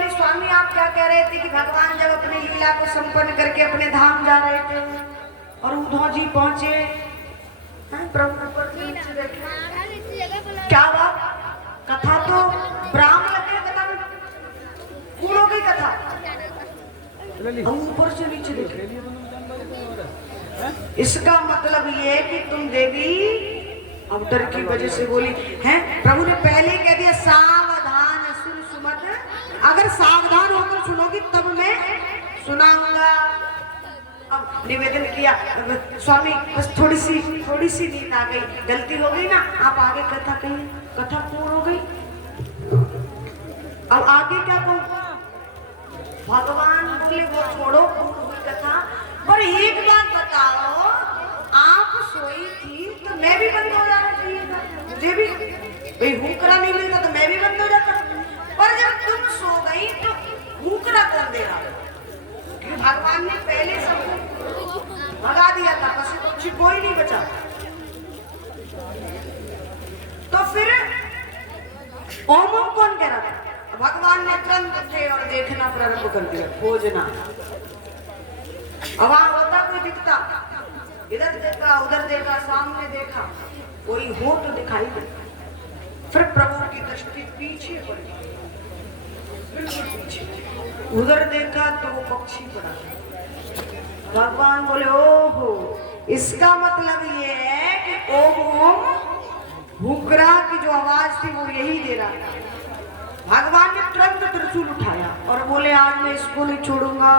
बोली स्वामी आप क्या कह रहे थे कि भगवान जब अपनी लीला को संपन्न करके अपने धाम जा रहे थे और उद्धव जी पहुंचे प्रभु ऊपर से नीचे देखे, क्या बात, कथा तो ब्राह्मण लगे, कथा कूड़ों की कथा, हम ऊपर से नीचे देखे। इसका मतलब ये है कि तुम देवी अब डर की वजह से बोली हैं। प्रभु ने पहले कह दिया सावधान सुन सुमत, अगर सावधान होकर सुनोगी तब मैं सुनाऊंगा। अब निवेदन किया स्वामी बस थोड़ी सी नींद आ गई, गलती हो गई ना, आप आगे कथा कहिए, कथा पूर्ण हो गई। अब आगे क्या कहूँ, भगवान बोले वो छोड़ो कथा, पर एक बात बताओ, आप सोई थी तो मैं भी बंद हो जाना चाहिए था, मुझे भी भाई हुकरा नहीं मिलता तो मैं भी बंद हो जाता, पर जब तुम सो गई तो हुकरा कौन दे रहा? भगवान ने पहले सबको भगा दिया था, पशु पक्षी कोई नहीं बचा। तो फिर ओम ओम कौन कह रहा था? भगवान ने तुरंत उठे और देखना प्रारंभ कर दिया, खोजना। अब वहां होता कोई दिखता, इधर देखा उधर देखा सामने देखा, कोई हो तो दिखाई दे। फिर प्रभु की दृष्टि पीछे पड़ी, बिल्कुल पीछे, उधर देखा तो वो पक्षी पड़ा। भगवान बोले ओहो, इसका मतलब ये है कि ओम ओम हुकरा की जो आवाज थी वो यही दे रहा था। भगवान ने तुरंत त्रिशूल उठाया और बोले आज मैं इसको नहीं छोड़ूंगा।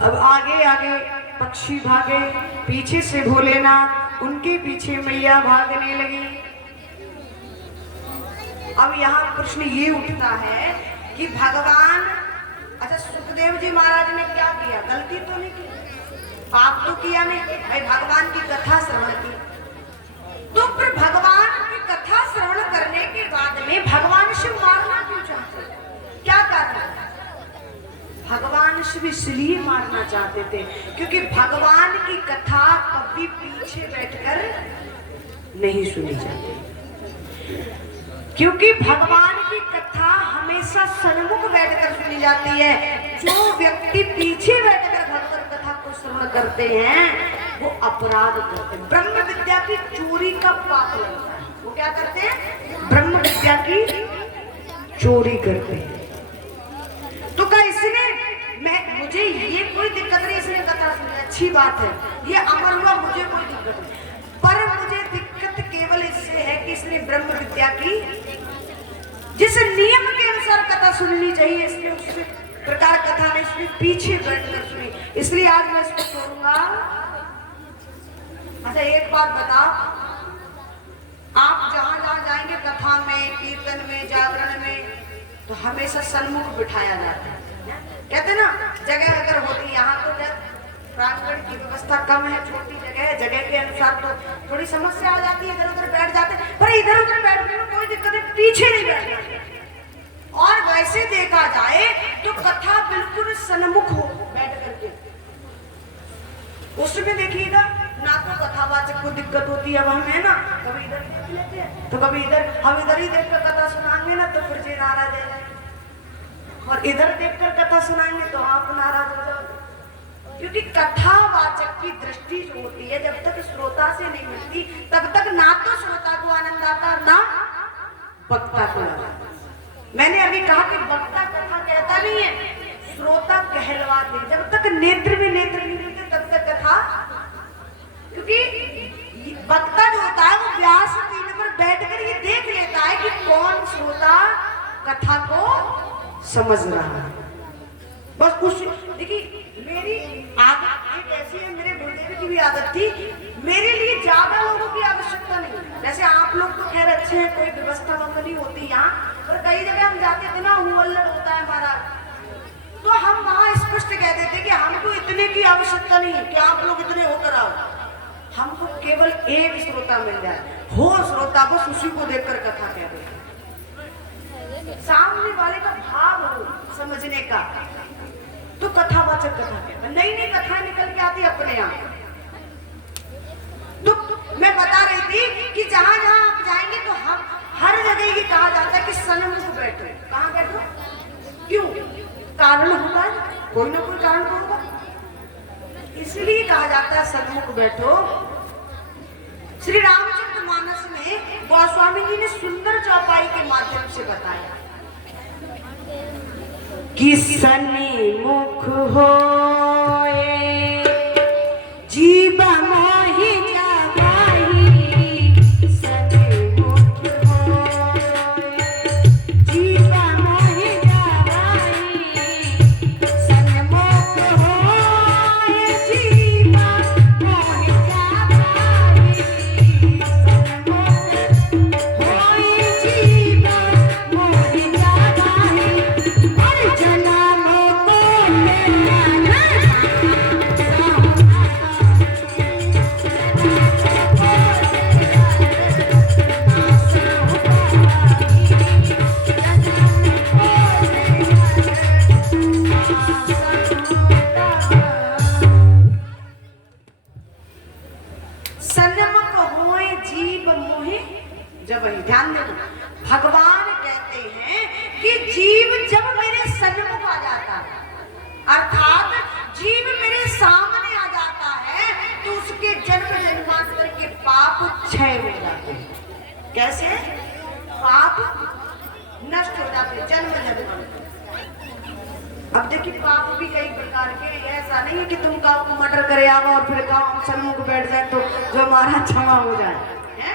अब आगे आगे पक्षी भागे, पीछे से भोलेनाथ, उनके पीछे मैया भागने लगी। अब यहाँ प्रश्न ये उठता है कि भगवान, अच्छा सुखदेव जी महाराज ने क्या किया, गलती तो नहीं की, पाप तो किया नहीं भाई, भगवान की कथा श्रवण की। तो फिर भगवान की कथा श्रवण करने के बाद में भगवान शिव मारना क्यों चाहते, क्या कारण? भगवान शिव इसलिए मारना चाहते थे क्योंकि भगवान की कथा कभी पीछे बैठकर नहीं सुनी जाती, क्योंकि भगवान की कथा हमेशा सन्मुख बैठकर सुनी जाती है। जो व्यक्ति पीछे बैठकर भगवत कथा को श्रवण करते हैं वो अपराध करते हैं, ब्रह्म विद्या की चोरी का पाप लगता है। वो क्या करते हैं? ब्रह्म विद्या की चोरी करते हैं। तो क्या इसने मुझे ये कोई दिक्कत नहीं, इसने कथा सुनी अच्छी बात है, ये अमर हुआ, मुझे कोई दिक्कत नहीं, पर मुझे दिक्कत केवल इससे है कि इसने ब्रह्म विद्या की जिस नियम के अनुसार कथा सुननी चाहिए इसने उस प्रकार कथा नहीं सुनी, पीछे बैठकर सुनी, इसलिए आज मैं इसको छोड़ूंगा। अच्छा एक बात बताओ, आप जहां जहां जाएंगे कथा में, कीर्तन में, जागरण में, तो हमेशा सन्मुख बिठाया जाता है। कहते ना जगह अगर होती, यहाँ तो प्रांगण की व्यवस्था कम है, छोटी जगह है, जगह के अनुसार तो थोड़ी समस्या आ जाती है, इधर उधर बैठ जाते हैं, पर इधर उधर बैठने में कोई दिक्कत नहीं, पीछे नहीं बैठना। और वैसे देखा जाए तो कथा बिल्कुल सन्मुख हो बैठ करके, उसमें देखिएगा ना तो कथावाचक को दिक्कत होती है। अब हम है ना कभी इधर देख लेते हैं तो कभी इधर, हम इधर ही देखकर कथा सुनाएंगे ना तो फिर जी नाराज है, और इधर देखकर कथा सुनाएंगे तो आप नाराज हो जाओगे, क्योंकि कथावाचक की दृष्टि जो होती है जब तक श्रोता से नहीं मिलती तब तक ना तो श्रोता को आनंद आता ना वक्ता को आता। मैंने अभी कहा कि वक्ता कथा कहता नहीं है, श्रोता कहलवाते, जब तक नेत्र में नेत्र नहीं मिलते तब तक कथा, क्योंकि वक्ता जो होता है वो व्यास पीठ पर बैठकर ये देख लेता है कि कौन श्रोता कथा को समझ रहा है। बस कुछ देखिए, मेरी आदत ऐसी है, मेरे गुरुदेव की भी आदत थी, मेरे लिए ज्यादा लोगों की आवश्यकता नहीं। जैसे आप लोग तो खैर अच्छे हैं, कोई व्यवस्था नहीं होती यहाँ, पर कई जगह हम जाते थे ना, हुल्लड़ होता है हमारा, तो हम वहाँ स्पष्ट कह देते कि हमको इतने की आवश्यकता नहीं है कि आप लोग इतने होकर आओ, हमको केवल एक श्रोता मिल जाए, हो श्रोता, बस उसी को देखकर कथा कह देते, सामने वाले का भाव हो समझने का, तो कथावाचक कथा कहता। नई नई कथा निकल के आती अपने आप। तो मैं बता रही थी कि जहां जहां आप जाएंगे तो हम हर जगह ये कहा जाता है कि सन्मुख बैठो। कहाँ बैठो। क्यों? कारण होता है, कोई ना कोई कारण तो होगा, इसलिए कहा जाता है सन्मुख बैठो। श्री रामचरितमानस में गोस्वामी जी ने सुंदर चौपाई के माध्यम से बताया कि सन्मुख होए जीव मोहि जावाहि, सन्मुख होए जीव मोहि जावाहि, सन्मुख होए जीव मोहि जावाहि, सन्मुख होए जीव मोहि जावाहि, और जन्म को मेरा सन्मुख होए जीव मोहि जबहि। ध्यान देना, भगवान कहते हैं कि जीव जब मेरे सन्मुख आ जाता है, अर्थात जीव मेरे सामने आ जाता है, तो उसके जन्म जन्मांतर के पाप क्षय हो जाते हैं। कैसे? पाप नष्ट हो जाते हैं जन्म जन्मांतर। अब देखिए पाप भी कई प्रकार के, ऐसा नहीं है कि तुम कहो मर्डर करे आओ और फिर कहो हम सन्मुख बैठ जाए तो जो हमारा क्षमा हो जाए, है?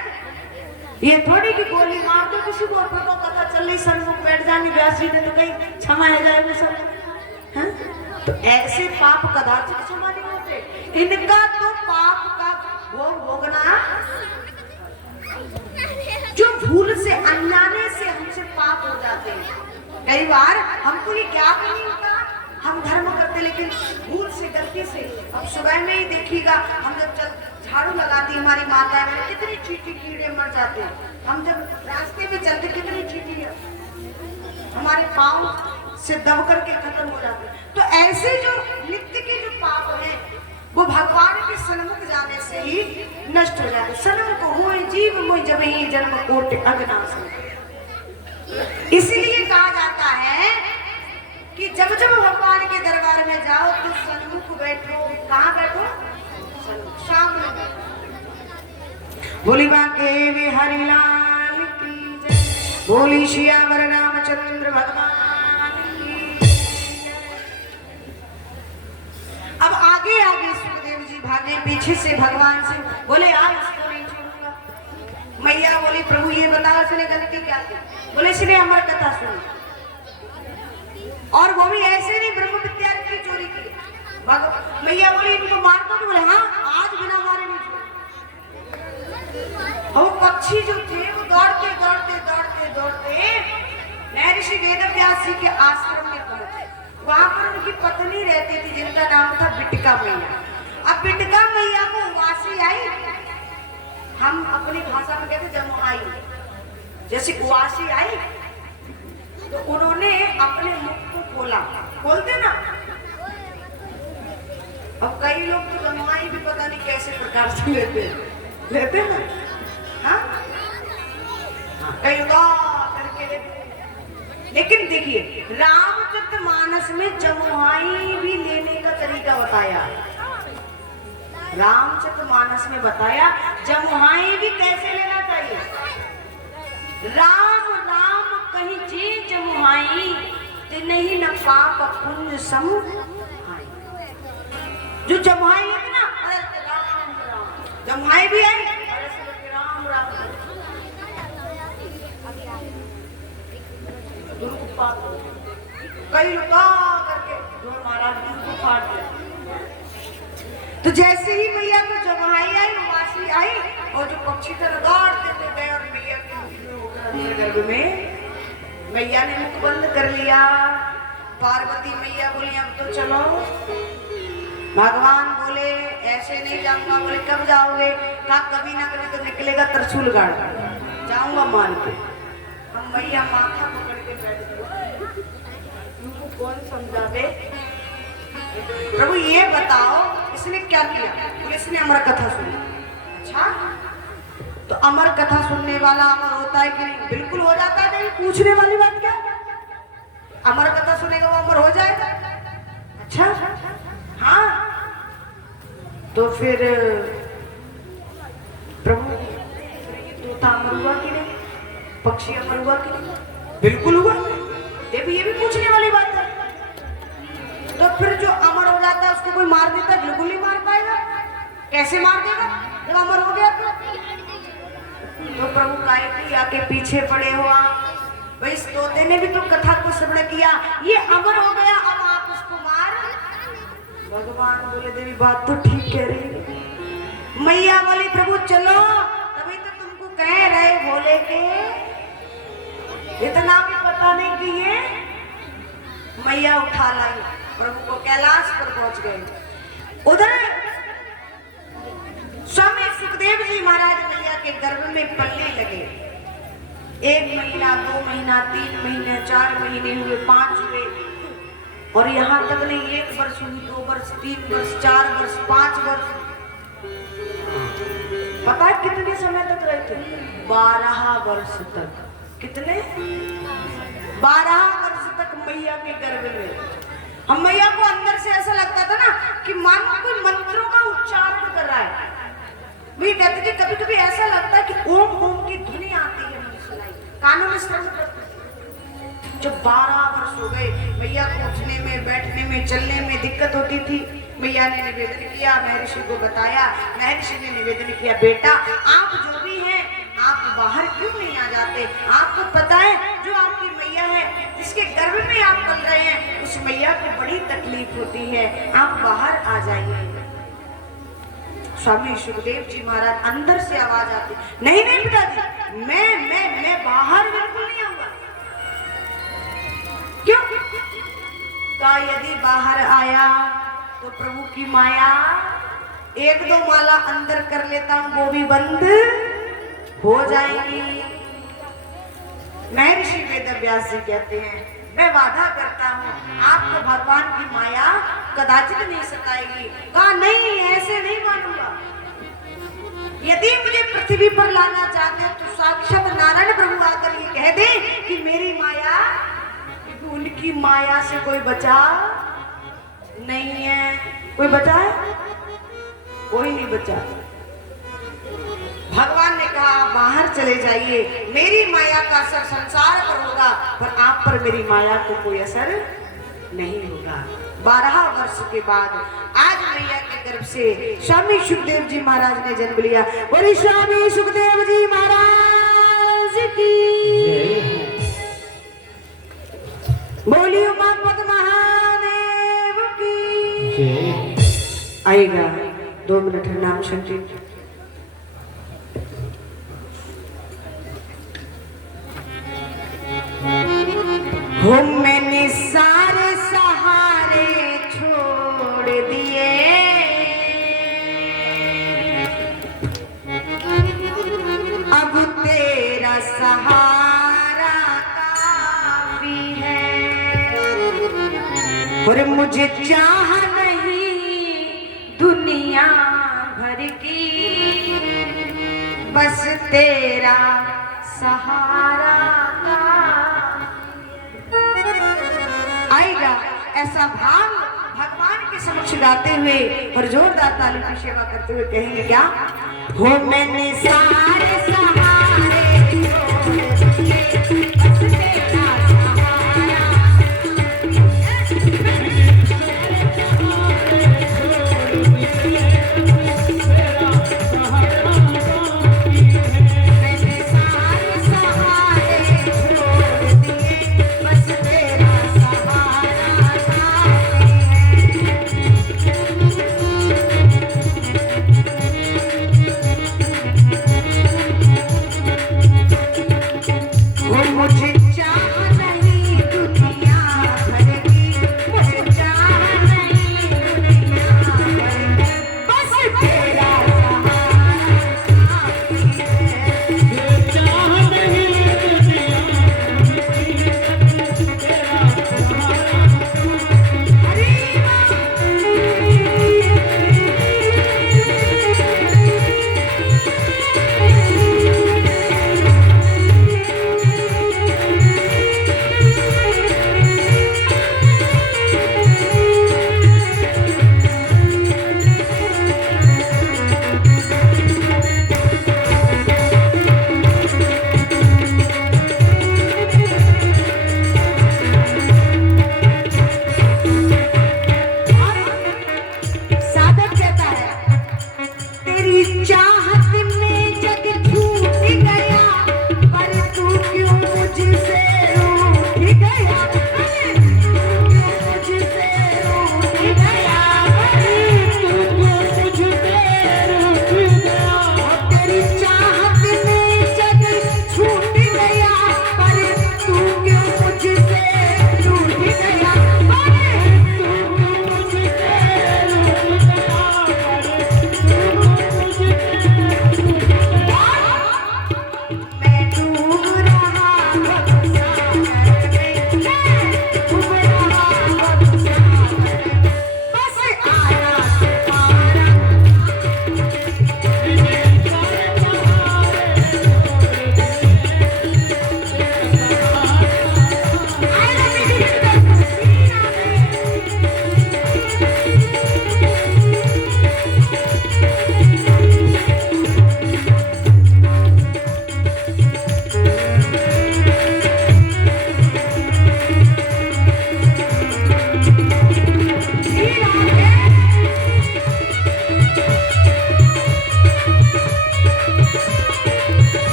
ये थोड़ी कि गोली मार दो किसी को और फिर पता चल रही सन्मुख बैठ जानी व्यास जी ने तो कहीं क्षमा है जाएगा सब, है? तो ऐसे पाप कदाचित क्षमा नहीं होते। इनका तो पाप का भोग भोगना, जो भूल से अनजाने से हमसे पाप हो जाते हैं। कई बार हमको ये ज्ञात नहीं होता, हम धर्म करते लेकिन भूल से गलती से। अब सुबह में ही देखिएगा, हम जब झाड़ू लगाती हमारी माता है, कितनी चींटी कीड़े मर जाते हैं। हम जब रास्ते में चलते कितनी चींटी हमारे पाँव से दब करके खत्म हो जाते हैं। तो ऐसे जो नित्य के जो पाप हैं वो भगवान के सन्मुख जाने से ही नष्ट हो जाते। सन्मुख होए जीव मोहि जबहि, जन्म कोटि अगनाश। इसीलिए कहा जाता है कि जब जब भगवान के दरबार में जाओ तो सन्मुख बैठो। कहाँ बैठो? सामने बैठो। बोली बांके बिहारी लाल की जय, बोली सियावर रामचंद्र भगवान की जय। अब आगे आगे सुखदेव जी भागे पीछे से भगवान से, बोले आज इसको नहीं छोड़ूंगा। मैया बोली प्रभु ये बताओ इसने गलती क्या की? बोले इसने अमर कथा सुनी, और वो भी ऐसे नहीं ब्रह्म विद्या की चोरी की। मैया बोली इनको मार दो, बोले हाँ आज बिना मारे नहीं छोड़। और पक्षी जो थे वो दौड़ते दौड़ते दौड़ते दौड़ते महर्षि वेदव्यास जी के आश्रम में पहुंचे। वहां पर उनकी पत्नी रहती थी जिनका नाम था बिटका मैया। अब बिटका मैया को उवासी आई, हम अपनी भाषा में कहते जमुआई, जैसे उवासी आई तो उन्होंने अपने मुख को खोला, खोलते ना। अब कई लोग तो जमुआई भी पता नहीं कैसे प्रकार से लेते ना, हाँ? कई करके लेते। लेकिन देखिए रामचरितमानस में जमुआई भी लेने का तरीका बताया। रामचरितमानस में बताया जमुआई भी कैसे लेना चाहिए। राम राम कहीं जे जमुआई, ते नहीं न पाप पुण्य सम। जो जमुआई है ना, अरे राम राम, जमुआई भी आई, अरे राम राम। कई लोग करके महाराज को फाड़ दिया। तो जैसे ही मैया को जमुआई आई, उवासी आई, और जो पक्षी तरह दौड़ते गए और मैया के गर्भ में मैया ने मुख बंद कर लिया। पार्वती मैया बोली अब तो चलो। भगवान बोले ऐसे नहीं जाऊंगा। बोले कब जाओगे? कहा कभी ना कभी तो निकलेगा त्रिशूल गाड़ जाऊंगा मान के। हम मैया माथा पकड़ के बैठ गए, तुमको कौन समझावे? प्रभु ये बताओ इसने क्या किया? बोले इसने अमर कथा सुनी। अच्छा तो अमर कथा सुनने वाला अमर होता है कि नहीं? बिल्कुल हो जाता है। नहीं पूछने वाली बात क्या? अमर कथा सुनेगा वो अमर हो जाएगा। अच्छा हाँ, तो फिर प्रभु तोता अमर हुआ कि नहीं, पक्षी अमर हुआ कि नहीं? बिल्कुल हुआ। ये भी पूछने वाली बात है। तो फिर जो अमर हो जाता है उसको कोई मार देता है? बिल्कुल नहीं मार पाएगा। कैसे मार देगा जब अमर हो गया? तो प्रभु काय की आके पीछे पड़े हो आप? भाई इस तोते ने भी तो कथा को श्रवण किया, ये अमर हो गया, अब आप उसको मार। भगवान बोले देवी बात तो ठीक कह रही है। मैया बोली प्रभु चलो, तभी तो तुमको कह रहे भोले के इतना भी पता नहीं कि ये मैया उठा लाई। प्रभु को कैलाश पर पहुंच गए। उधर स्वामी सुखदेव जी महाराज मैया के गर्भ में पलने लगे। 1 महीना, 2 महीना, 3 महीने, 4 महीने हुए, 5 हुए, और यहाँ तक नहीं 1 वर्ष हुई, 2 वर्ष, 3 वर्ष, 4 वर्ष, 5 वर्ष। पता है कितने समय तक रहे थे? 12 वर्ष तक। कितने? 12 वर्ष तक मैया के गर्भ में। हम मैया को अंदर से ऐसा लगता था ना कि मानो कोई मंत्रों का उच्चारण कर रहा है। वे कहते थे कभी कभी ऐसा लगता है कि ओम ओम की ध्वनि आती है मुझे सुनाई, कानों में श्रवण करती। जब 12 वर्ष हो गए, मैया को उठने में, बैठने में, चलने में दिक्कत होती थी। मैया ने निवेदन किया, महर्षि को बताया। महर्षि ने निवेदन किया, बेटा आप जो भी हैं आप बाहर क्यों नहीं आ जाते? आपको पता है जो आपकी मैया है जिसके गर्भ में आप पल रहे हैं, उस मैया को बड़ी तकलीफ होती है, आप बाहर आ जाइए। स्वामी सुखदेव जी महाराज अंदर से आवाज आती, नहीं नहीं पिताजी, मैं बाहर बिल्कुल नहीं आऊंगा। क्यों? का यदि बाहर आया तो प्रभु की माया 1-2 माला अंदर कर लेता हूं, वो भी बंद हो जाएंगी। महर्षि वेदव्यास जी कहते हैं, मैं वादा करता हूँ आपको भगवान की माया कदाचित नहीं सताएगी। कहा नहीं, ऐसे नहीं मानूंगा। यदि मुझे पृथ्वी पर लाना चाहते तो साक्षात नारायण प्रभु आकर ये कह दे कि मेरी माया, क्योंकि उनकी माया से कोई बचा नहीं है। कोई बचा है? कोई नहीं बचा। भगवान ने कहा आप बाहर चले जाइए, मेरी माया का असर संसार पर होगा पर आप पर मेरी माया को कोई असर नहीं होगा। 12 वर्ष के बाद आज मैया के गर्भ से स्वामी सुखदेव जी महाराज ने जन्म लिया। बोले स्वामी सुखदेव जी महाराज की, बोलिए उमापति महादेव की। आएगा 2 मिनट नाम संकीर्तन। हो मैंने सारे सहारे छोड़ दिए, अब तेरा सहारा काफी है। और मुझे चाह नहीं दुनिया भर की, बस तेरा सहारा आएगा। ऐसा भाव भगवान के समक्ष गाते हुए और जोरदार ताली की सेवा करते हुए कहेंगे क्या? हो मैंने सारे सहारे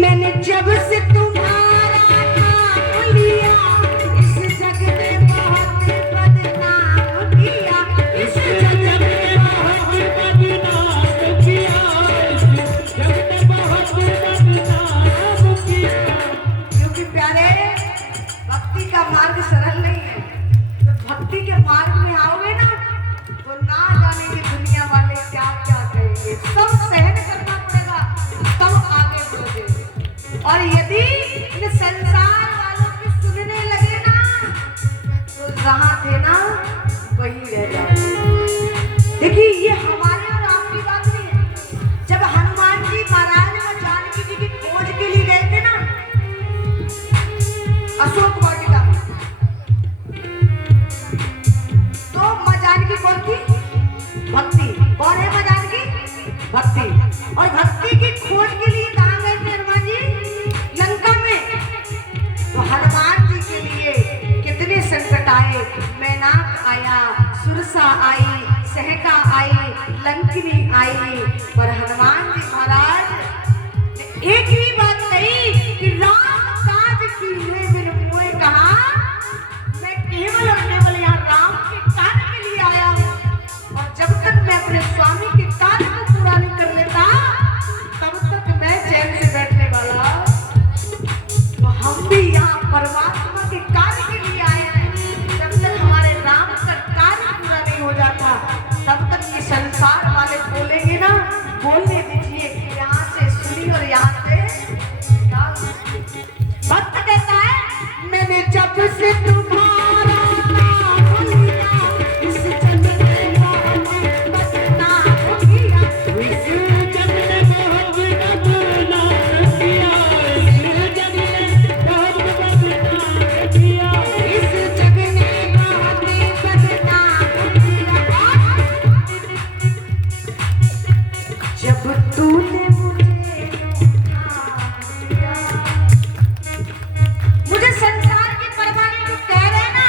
मैंने जब से तुम्हारा नाम लिया इस जग में बहुत बदनाम किया, इस जग में बहुत बदनाम किया, इस जग में बहुत बदनाम किया। क्योंकि प्यारे भक्ति का मार्ग सरल नहीं है। तो भक्ति के मार्ग में आओगे ना तो ना जाने की दुनिया वाले क्या क्या कहेंगे, सब सहन करना पड़ेगा तब आगे बढ़ोगे। और यदि इन संसार वालों की सुनने लगे ना तो जहाँ थे ना वही रह जाओगे। देखिए ये हमारे और आपकी बात नहीं है। जब हनुमान जी महाराज और जानकी जी की खोज के लिए गए थे ना अशोक वाटिका में, तो माँ जानकी कौन थी? भक्ति। कौन है माँ जानकी? भक्ति। और भक्ति की खोज के लिए कहाँ गए थे हनुमान जी? लंका में। तो हनुमान जी के लिए कितने संकट आए, मैनाक आया, सुरसा आई, सहका आई, लंकिनी आई, पर हनुमान जी महाराज ने एक ही बात कही कि राम काज कीन्हे बिन मोए कहा, मैं केवल और केवल यहाँ राम के कार्य के लिए आया हूँ। और जब तक मैं अपने स्वामी के कार्य को पूरा नहीं कर लेता तब तक मैं चैन से बैठने वाला। तो हम भी यहाँ परमात्मा के कार्य के लिए आए हैं। जब तक हमारे राम का कार्य पूरा नहीं हो जाता तब तक ये संसार वाले बोलेंगे ना, बोलने दीजिए। यहाँ से सुनी और यहाँ से भक्त कहता है मैंने जब से तुम्हारा नाम लिया इस जग में बहुत बदनाम किया, इस जग में बहुत बदनाम किया, इस जग में बहुत बदनाम किया, इस जग में बहुत बदनाम किया। जब तूने मुझे संसार की परवाह नहीं, जो कह रहे हैं ना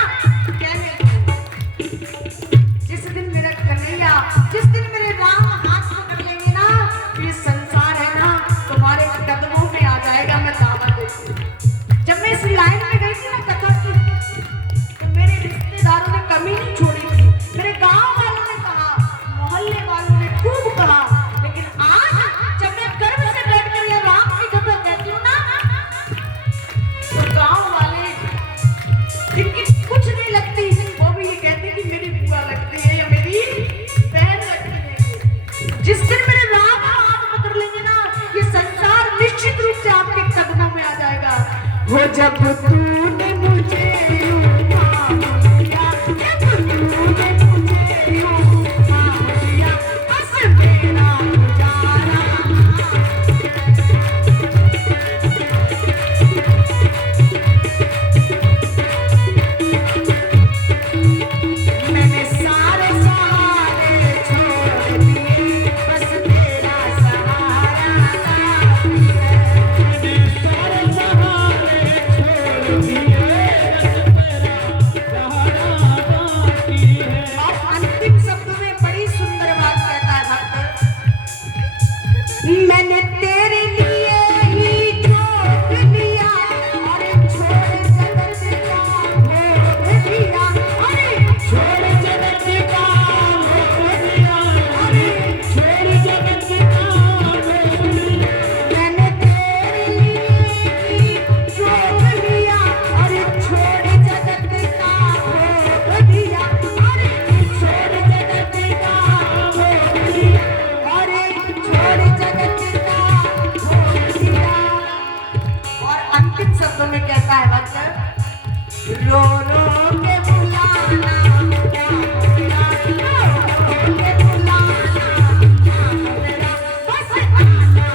कहने दो। जिस दिन मेरा कन्हैया, जिस दिन मेरे राम हाथ पकड़ लेंगे ना ये संसार है ना तुम्हारे कदमों में आ जाएगा। मैं दावा देती हूँ। जब मैं इस लाइन में गई थी ना कथा की तो मेरे रिश्तेदारों ने कमी नहीं छोड़ी थी, मेरे गांव वालों ने कहा, मोहल्ले वालों ने खूब कहा। लेकिन आज जब मैं गर्व से बैठकर ये राम की कथा कहती हूँ ना तो गांव वाले जिनकी कुछ नहीं लगती वो भी ये कहते कि मेरी बुआ लगती है या मेरी बहन लगती है। जिस दिन मेरे राम का हाथ पकड़ लेंगे ना ये संसार निश्चित रूप से आपके कदमों में आ जाएगा। वो जब तूने मुझे यूं थाम लिया, जब तूने मुझे यूं थाम लिया, बस मेरा गुजारा मैंने सारे सहारे छोड़ दिए, बस तेरा सहारा काफी है। मैंने सारे सहारे छोड़ दिए, बस तेरा सहारा काफी है। और अंतिम शब्द में बड़ी सुंदर बात कहता है भक्त, मैंने तेरे लिए ही जोत लिया और छोड़ जगत का भोग दिया, अरे छोड़ जगत का भोग दिया, अरे छोड़ जगत का भोग दिया। मैंने तेरे लिए ही जोत लिया और छोड़ जगत का भोग दिया, अरे छोड़ जगत का भोग दिया, अरे छोड़ जगत का भोग दिया। और अंतिम शब्दों में कहता है भक्त, रो रो के बुलाना क्या मेरा, रो रो के बुलाना क्या मेरा, बस आना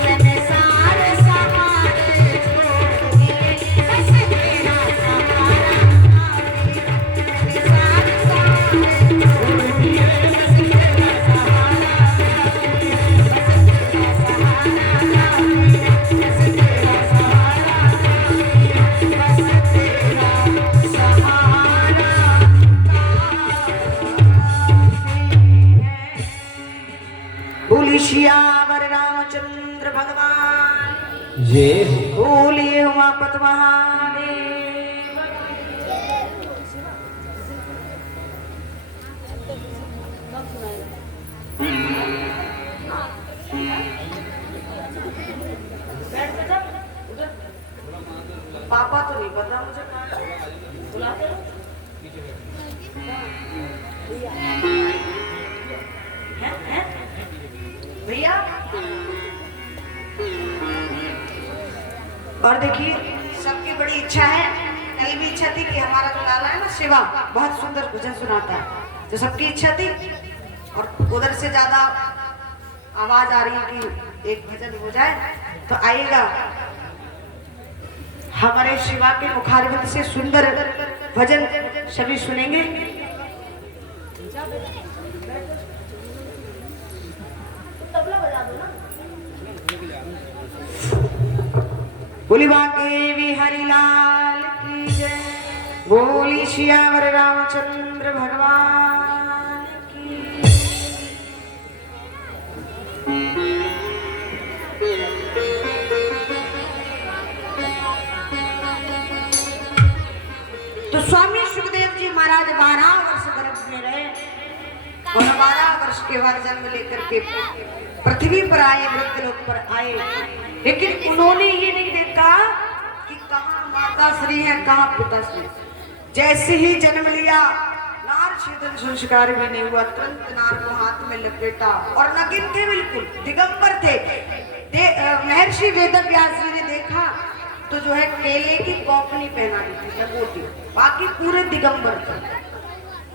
मैंने सारे सहारे छोड़ दिए, बस तेरा सहारा काफी है। मैंने सारे सहारे छोड़ दिए, बस तेरा सियावर रामचंद्र भगवान जय हो। बोलिए उमापत महादेव। पापा तो नहीं पता मुझे कहाँ बुलाते हो? हैं? भैया और देखिए सबकी बड़ी इच्छा है, कल भी इच्छा थी कि हमारा जो लाला है ना शिवा बहुत सुंदर भजन सुनाता है, तो सबकी इच्छा थी और उधर से ज्यादा आवाज आ रही है कि एक भजन हो जाए, तो आइएगा हमारे शिवा के मुखारविंद से सुंदर भजन सभी सुनेंगे। बोली बांके हरिलाल की जय, बोली सियावर रामचंद्र भगवान की। तो स्वामी सुखदेव जी महाराज 12 वर्ष गर्भ में रहे और 12 वर्ष के बाद जन्म लेकर के पृथ्वी पर आए, मृत्युलोक पर आए, लेकिन उन्होंने ये नहीं देखा कि कहाँ माता श्री है कहाँ पिता श्री। जैसे ही जन्म लिया नार छेदन संस्कार भी नहीं हुआ, तुरंत नार को हाथ में लपेटा और नगिन थे, बिल्कुल दिगंबर थे। महर्षि वेदव्यास जी ने देखा तो जो है केले की कौपनी पहना दी थी लंगोटी, बाकी पूरे दिगंबर थे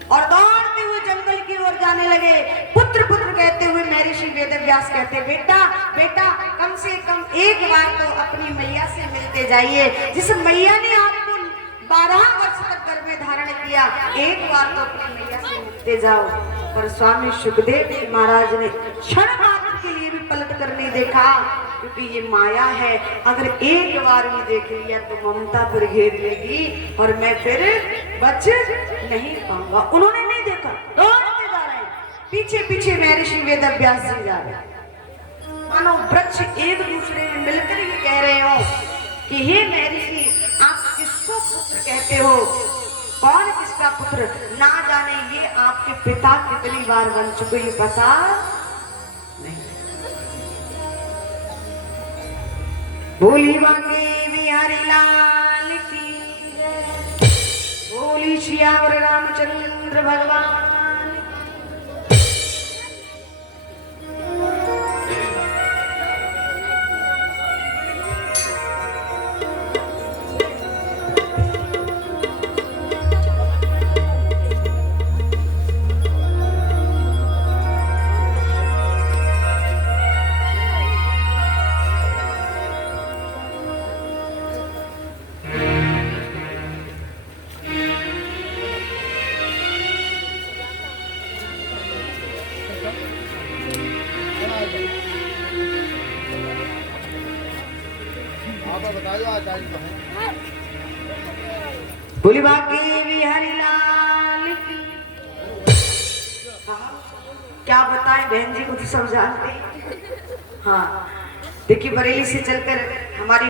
और दौड़ते हुए जंगल की ओर जाने लगे। पुत्र पुत्र कहते हुए महर्षि वेदव्यास कहते, बेटा बेटा कम से कम एक बार तो अपनी मैया से मिलते जाइए, जिस मैया ने आपको 12 वर्ष तक गर्भ में धारण किया, एक बार तो अपनी मैया से मिलते जाओ। पर स्वामी सुखदेव जी महाराज ने क्षण मात्र के लिए भी पलट कर नहीं देखा, क्योंकि ये माया है, अगर एक बार भी देख लिया तो ममता पर घेर लेगी और मैं फिर बच नहीं पाऊंगा। उन्होंने नहीं देखा, दौड़ते जा रहे हैं, पीछे पीछे महर्षि वेदव्यास जी जा रहे हैं। मानो वृक्ष एक दूसरे में मिलकर ही कह रहे हो कि हे महर्षि आप किसको पुत्र कहते हो, कौन किसका पुत्र, ना जाने ये आपके पिता कितनी बार बन चुके ये पता नहीं। बोली बांके बिहारी लाल की जय, बोली सियावर रामचंद्र भगवान। बोली बाकी बिहारी लाल की। क्या बताएं बहन जी को तो सब जानते हैं। हाँ देखिए बरेली से चलकर हमारी